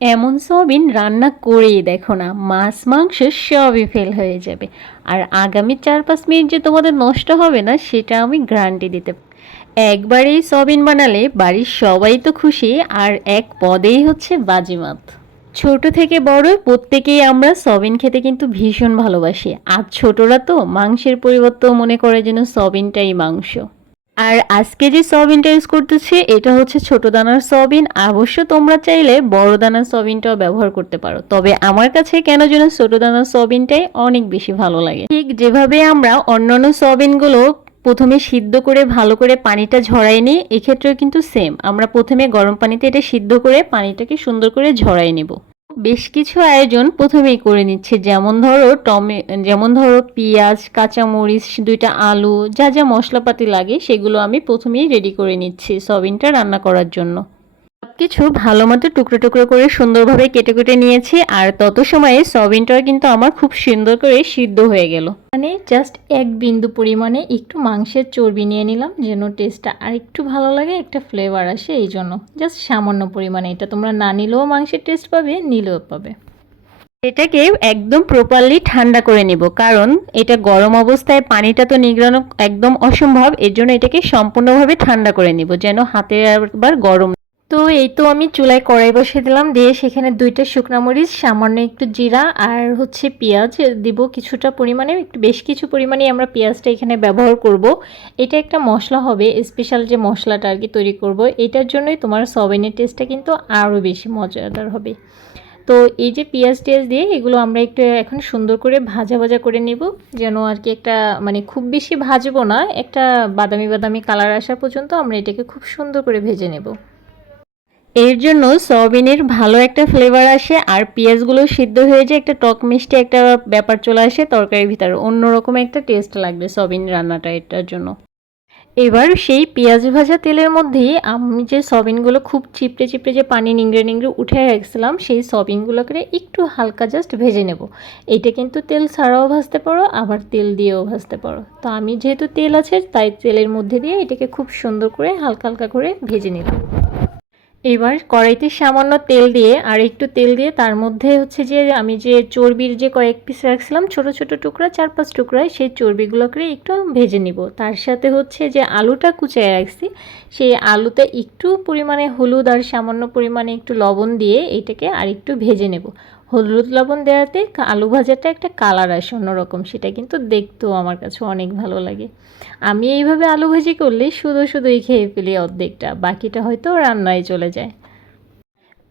এমন সয়াবিন রান্না করেই দেখো না, মাছ, মাংস সবই ফেল হয়ে যাবে। আর আগামী চার পাঁচ মিনিট যে তোমাদের নষ্ট হবে না, সেটা আমি গ্যারান্টি দিতে একবারেই সয়াবিন বানালে বাড়ির সবাই তো খুশি, আর এক পদেই হচ্ছে বাজিমাত। ছোট থেকে বড় প্রত্যেকেই আমরা সবিন খেতে কিন্তু ভীষণ ভালোবাসি, আর ছোটরা তো মাংসের পরিবর্তে মনে করে যেন সবিনটাই মাংস। আর আজকে যে সয়াবিনটা ইউজ করতেছি, এটা হচ্ছে ছোট দানার সয়াবিন। অবশ্য তোমরা চাইলে বড় দানার সয়াবিনটাও ব্যবহার করতে পারো। তবে আমার কাছে কেন যেন ছোট দানার সয়াবিনটাই অনেক বেশি ভালো লাগে। ঠিক যেভাবে আমরা অন্যান্য সয়াবিনগুলো প্রথমে সিদ্ধ করে ভালো করে পানিটা ঝরাই নিই, এক্ষেত্রেও কিন্তু সেম আমরা প্রথমে গরম পানিতে এটা সিদ্ধ করে পানিটাকে সুন্দর করে ঝরাই নেব। বেশ কিছু আয়োজন প্রথমেই করে নিচ্ছে। যেমন ধরো টমে, যেমন ধরো পেঁয়াজ, কাঁচামরিচ, দুইটা আলু, যা যা মশলাপাতি লাগে সেগুলো আমি প্রথমেই রেডি করে নিচ্ছি সবিনটা রান্না করার জন্য। সবকিছু ভালো মতো টুকরো টুকরো করে সুন্দরভাবে কেটে কেটে নিয়েছি, আর তত সময়ে সবিনটাও কিন্তু আমার খুব সুন্দর করে সিদ্ধ হয়ে গেল। মানে জাস্ট এক বিন্দু পরিমাণে একটু মাংসের চর্বি নিয়ে নিলাম, যেন টেস্টটা আর একটু ভালো লাগে, একটা ফ্লেভার আসে, এই জন্য। জাস্ট সামান্য পরিমাণে, এটা তোমরা না নিলেও মাংসের টেস্ট পাবে, নিলেও পাবে। এটাকে একদম প্রপারলি ঠান্ডা করে নেব, কারণ এটা গরম অবস্থায় পানিটা তো নিগড়ানো একদম অসম্ভব, এর জন্য এটাকে সম্পূর্ণভাবে ঠান্ডা করে নিব, যেন হাতে আবার গরম তো এই তো আমি চুলায় কড়াই বসিয়ে দিলাম। দিয়ে সেখানে দুইটা শুকনা মরিচ, সামান্য একটু জিরা আর হচ্ছে পেঁয়াজ দিব কিছুটা পরিমাণে। একটু বেশ কিছু পরিমাণে আমরা পেঁয়াজটা এখানে ব্যবহার করব। এটা একটা মশলা হবে স্পেশাল যে মশলাটা আর কি তৈরি করব, এটার জন্যই তোমার সবেনের টেস্টটা কিন্তু আরও বেশি মজাদার হবে। তো এই যে পেঁয়াজ টিয়াজ দিয়ে এগুলো আমরা একটু এখন সুন্দর করে ভাজা ভাজা করে নেব, যেন আর কি একটা মানে খুব বেশি ভাজবো না, একটা বাদামি বাদামি কালার আসা পর্যন্ত আমরা এটাকে খুব সুন্দর করে ভেজে নেব। এর জন্য সয়াবিনের ভালো একটা ফ্লেভার আসে আর পেঁয়াজগুলো সিদ্ধ হয়ে যায় একটা টক মিষ্টি একটা ব্যাপার চলে আসে তরকারির ভিতরে, অন্যরকম একটা টেস্ট লাগবে সয়াবিন রান্নাটা এটার জন্য। এবার সেই পেঁয়াজ ভাজা তেলের মধ্যেই আমি যে সবিনগুলো খুব চিপড়ে চিপড়ে যে পানি নিংড়ে নিংড়ে উঠে রাখছিলাম, সেই সবিনগুলোকে একটু হালকা জাস্ট ভেজে নেব। এটা কিন্তু তেল ছাড়াও ভাজতে পারো, আবার তেল দিয়েও ভাজতে পারো। তো আমি যেহেতু তেল আছে, তাই তেলের মধ্যে দিয়ে এটাকে খুব সুন্দর করে হালকা হালকা করে ভেজে নিলাম এবার কড়াইতে সামান্য তেল দিয়ে, আর একটু তেল দিয়ে তার মধ্যে হচ্ছে যে আমি যে চর্বির যে কয়েক পিস রাখছিলাম, ছোট ছোট টুকরা, চার পাঁচ টুকরায় সেই চর্বিগুলোকে একটু ভেজে নিব। তার সাথে হচ্ছে যে আলুটা কুচায় রাখছি, সেই আলুতে একটু পরিমাণে হলুদ আর সামান্য পরিমাণে একটু লবণ দিয়ে এটাকে আর একটু ভেজে নেব। হলুদ লবণ দেওয়াতে আলু ভাজাটা একটা কালার আসে অন্যরকম, সেটা কিন্তু দেখতেও আমার কাছে অনেক ভালো লাগে। আমি এইভাবে আলু ভাজি করলে শুধু শুধুই খেয়ে ফেলি অর্ধেকটা, বাকিটা হয়তো রান্নায় চলে যায়।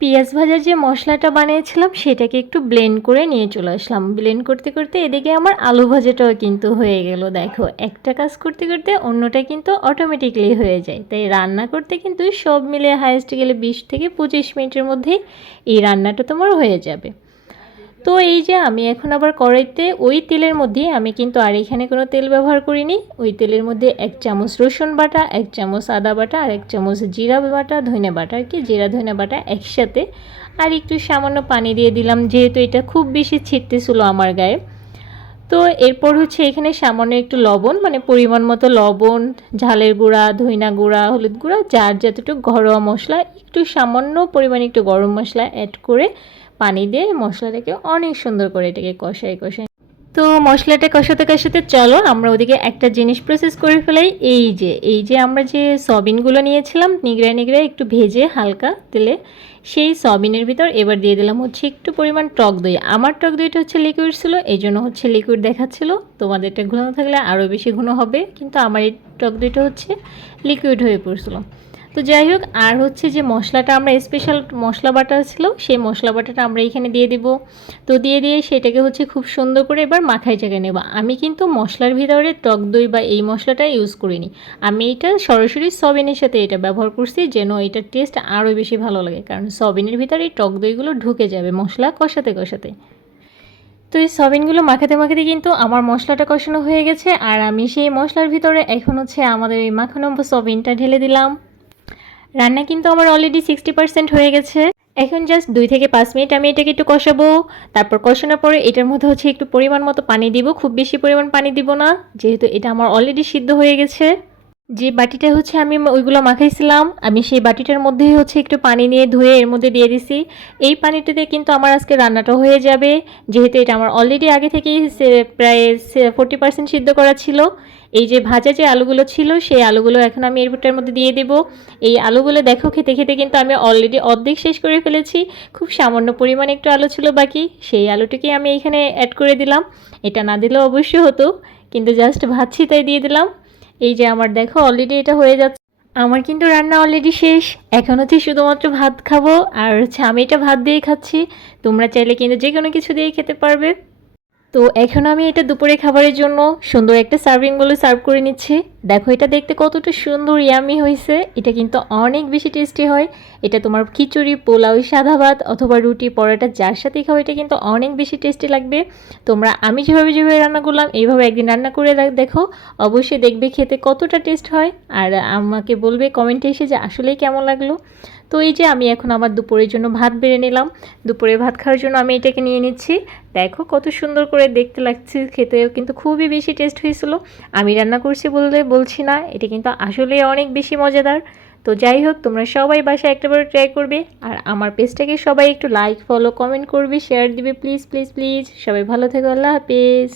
পেঁয়াজ ভাজার যে মশলাটা বানিয়েছিলাম, সেটাকে একটু ব্লেন্ড করে নিয়ে চলে আসলাম। ব্লেন্ড করতে করতে এদিকে আমার আলু ভাজাটাও কিন্তু হয়ে গেল। দেখো, একটা কাজ করতে করতে অন্যটা কিন্তু অটোমেটিকলি হয়ে যায়। তাই রান্না করতে কিন্তু সব মিলে হায়েস্ট গেলে বিশ থেকে পঁচিশ মিনিটের মধ্যেই এই রান্নাটা তোমার হয়ে যাবে। তো এই যে আমি এখন আবার কড়াইতে ওই তেলের মধ্যে, আমি কিন্তু আর এখানে কোনো তেল ব্যবহার করিনি। ওই তেলের মধ্যে এক চামচ রসুন বাটা, এক চামচ আদা বাটা আর এক চামচ জিরা বাটা ধনে বাটা আর কি, জিরা ধনে বাটা একসাথে। আর একটু সামান্য পানি দিয়ে দিলাম, যেহেতু এটা খুব বেশি ছিটতেছিল আমার গায়ে। তো এরপর হচ্ছে এখানে সামান্য একটু লবণ মানে পরিমাণ মতো লবণ, ঝালের গুঁড়া ধইনা গুঁড়া, হলুদ গুঁড়া, যার যতটুকু ঘরোয়া মশলা, একটু সামান্য পরিমাণে একটু গরম মশলা অ্যাড করে পানি দিয়ে মশলাটাকে অনেক সুন্দর করে এটাকে কষাই কষাই তো মশলাটা কষাতে কষাতে চলো আমরা ওদিকে একটা জিনিস প্রসেস করে ফেলাই। এই যে এই যে আমরা যে সবিনগুলো নিয়েছিলাম, নিগড়ায় নিগড়ায় একটু ভেজে হালকা তেলে, সেই সবিনের ভিতর এবার দিয়ে দিলাম হচ্ছে একটু পরিমাণ টক দই। আমার টক দইটা হচ্ছে লিকুইড ছিল এই জন্য হচ্ছে লিকুইড দেখাচ্ছিল। তোমাদেরটা ঘন থাকলে আরও বেশি ঘন হবে, কিন্তু আমার এই টক দইটা হচ্ছে লিকুইড হয়ে পড়ছিল। তো যাই হোক, আর হচ্ছে যে মশলাটা আমরা স্পেশাল মশলা বাটা ছিল, সেই মশলা বাটাটা আমরা এখানে দিয়ে দিব। তো দিয়ে দিয়ে সেটাকে হচ্ছে খুব সুন্দর করে এবার মাথায় জায়গায় নেব। আমি কিন্তু মশলার ভিতরে টক দই বা এই মশলাটা ইউজ করিনি। আমি এটা সরাসরি সবিনের সাথে এটা ব্যবহার করছি যেন এটার টেস্ট আরও বেশি ভালো লাগে, কারণ সবিনের ভিতরে এই টক দইগুলো ঢুকে যাবে মশলা কষাতে কষাতে। তো এই সবিনগুলো মাখাতে মাখাতে কিন্তু আমার মশলাটা কষানো হয়ে গেছে, আর আমি সেই মশলার ভিতরে এখন হচ্ছে আমাদের এই মাখানো সবিনটা ঢেলে দিলাম। রান্না কিন্তু আমার অলরেডি সিক্সটি পার্সেন্ট হয়ে গেছে। এখন জাস্ট দুই থেকে পাঁচ মিনিট আমি এটাকে একটু কষাবো। তারপর কষানোর পরে এটার মধ্যে হচ্ছে একটু পরিমাণ মতো পানি দিব। খুব বেশি পরিমাণ পানি দিব না, যেহেতু এটা আমার অলরেডি সিদ্ধ হয়ে গেছে। যে বাটিটা হচ্ছে আমি ওইগুলো মাখাইছিলাম, আমি সেই বাটিটার মধ্যেই হচ্ছে একটু পানি নিয়ে ধুয়ে এর মধ্যে দিয়ে দিছি। এই পানিটাতে কিন্তু আমার আজকে রান্নাটা হয়ে যাবে, যেহেতু এটা আমার অলরেডি আগে থেকেই প্রায় ফোর্টি পার্সেন্ট সিদ্ধ করা ছিল। এই যে ভাজা যে আলুগুলো ছিল, সেই আলুগুলো এখন আমি এরটার মধ্যে দিয়ে দেব। এই আলুগুলো দেখো, খেতে খেতে কিন্তু আমি অলরেডি অর্ধেক শেষ করে ফেলেছি। খুব সামান্য পরিমাণে একটু আলু ছিল বাকি, সেই আলুটিকে আমি এখানে অ্যাড করে দিলাম। এটা না দিলেও অবশ্যই হতো, কিন্তু জাস্ট ভাজছি তাই দিয়ে দিলাম। এই যে আমার দেখো অলরেডি এটা হয়ে যাচ্ছে। আমার কিন্তু রান্না অলরেডি শেষ। এখন হচ্ছে শুধুমাত্র ভাত খাব। আর হচ্ছে আমি এটা ভাত দিয়ে খাচ্ছি। তোমরা চাইলে কিন্তু যে কোনো কিছু দিয়ে খেতে পারবে। তো এখন আমি এটা দুপুরে খাবারের জন্য সুন্দর একটা সার্ভিং বলে সার্ভ করে নিচ্ছি। দেখো, এটা দেখতে কতটা সুন্দর ইয়ামি হয়েছে এটা কিন্তু অনেক বেশি টেস্টি হয়। এটা তোমার খিচুড়ি, পোলাও, সাদা ভাত অথবা রুটি, পরোটা, যার সাথেই খাও, এটা কিন্তু অনেক বেশি টেস্টি লাগবে। তোমরা, আমি যেভাবে যেভাবে রান্না করলাম, এইভাবে একদিন রান্না করে দেখো। অবশ্যই দেখবে খেতে কতটা টেস্ট হয়। আর আমাকে বলবে কমেন্টে এসে যে আসলেই কেমন লাগল। তো এই যে আমি এখন আমার দুপুরের জন্য ভাত বেড়ে নিলাম। দুপুরে ভাত খাওয়ার জন্য আমি এটাকে নিয়ে নিচ্ছি। দেখো কত সুন্দর করে দেখতে লাগছে, খেতেও কিন্তু খুবই বেশি টেস্ট হয়েছিল। আমি রান্না করছি বললে বলছি না, এটা কিন্তু আসলে অনেক বেশি মজাদার। তো যাই হোক, তোমরা সবাই বাসায় একটাবার ট্রাই করবে। আর আমার পেজটাকে সবাই একটু লাইক ফলো কমেন্ট করবে শেয়ার দিবে প্লিজ প্লিজ প্লিজ সবাই ভালো থেকো, আল্লাহ হাফেজ।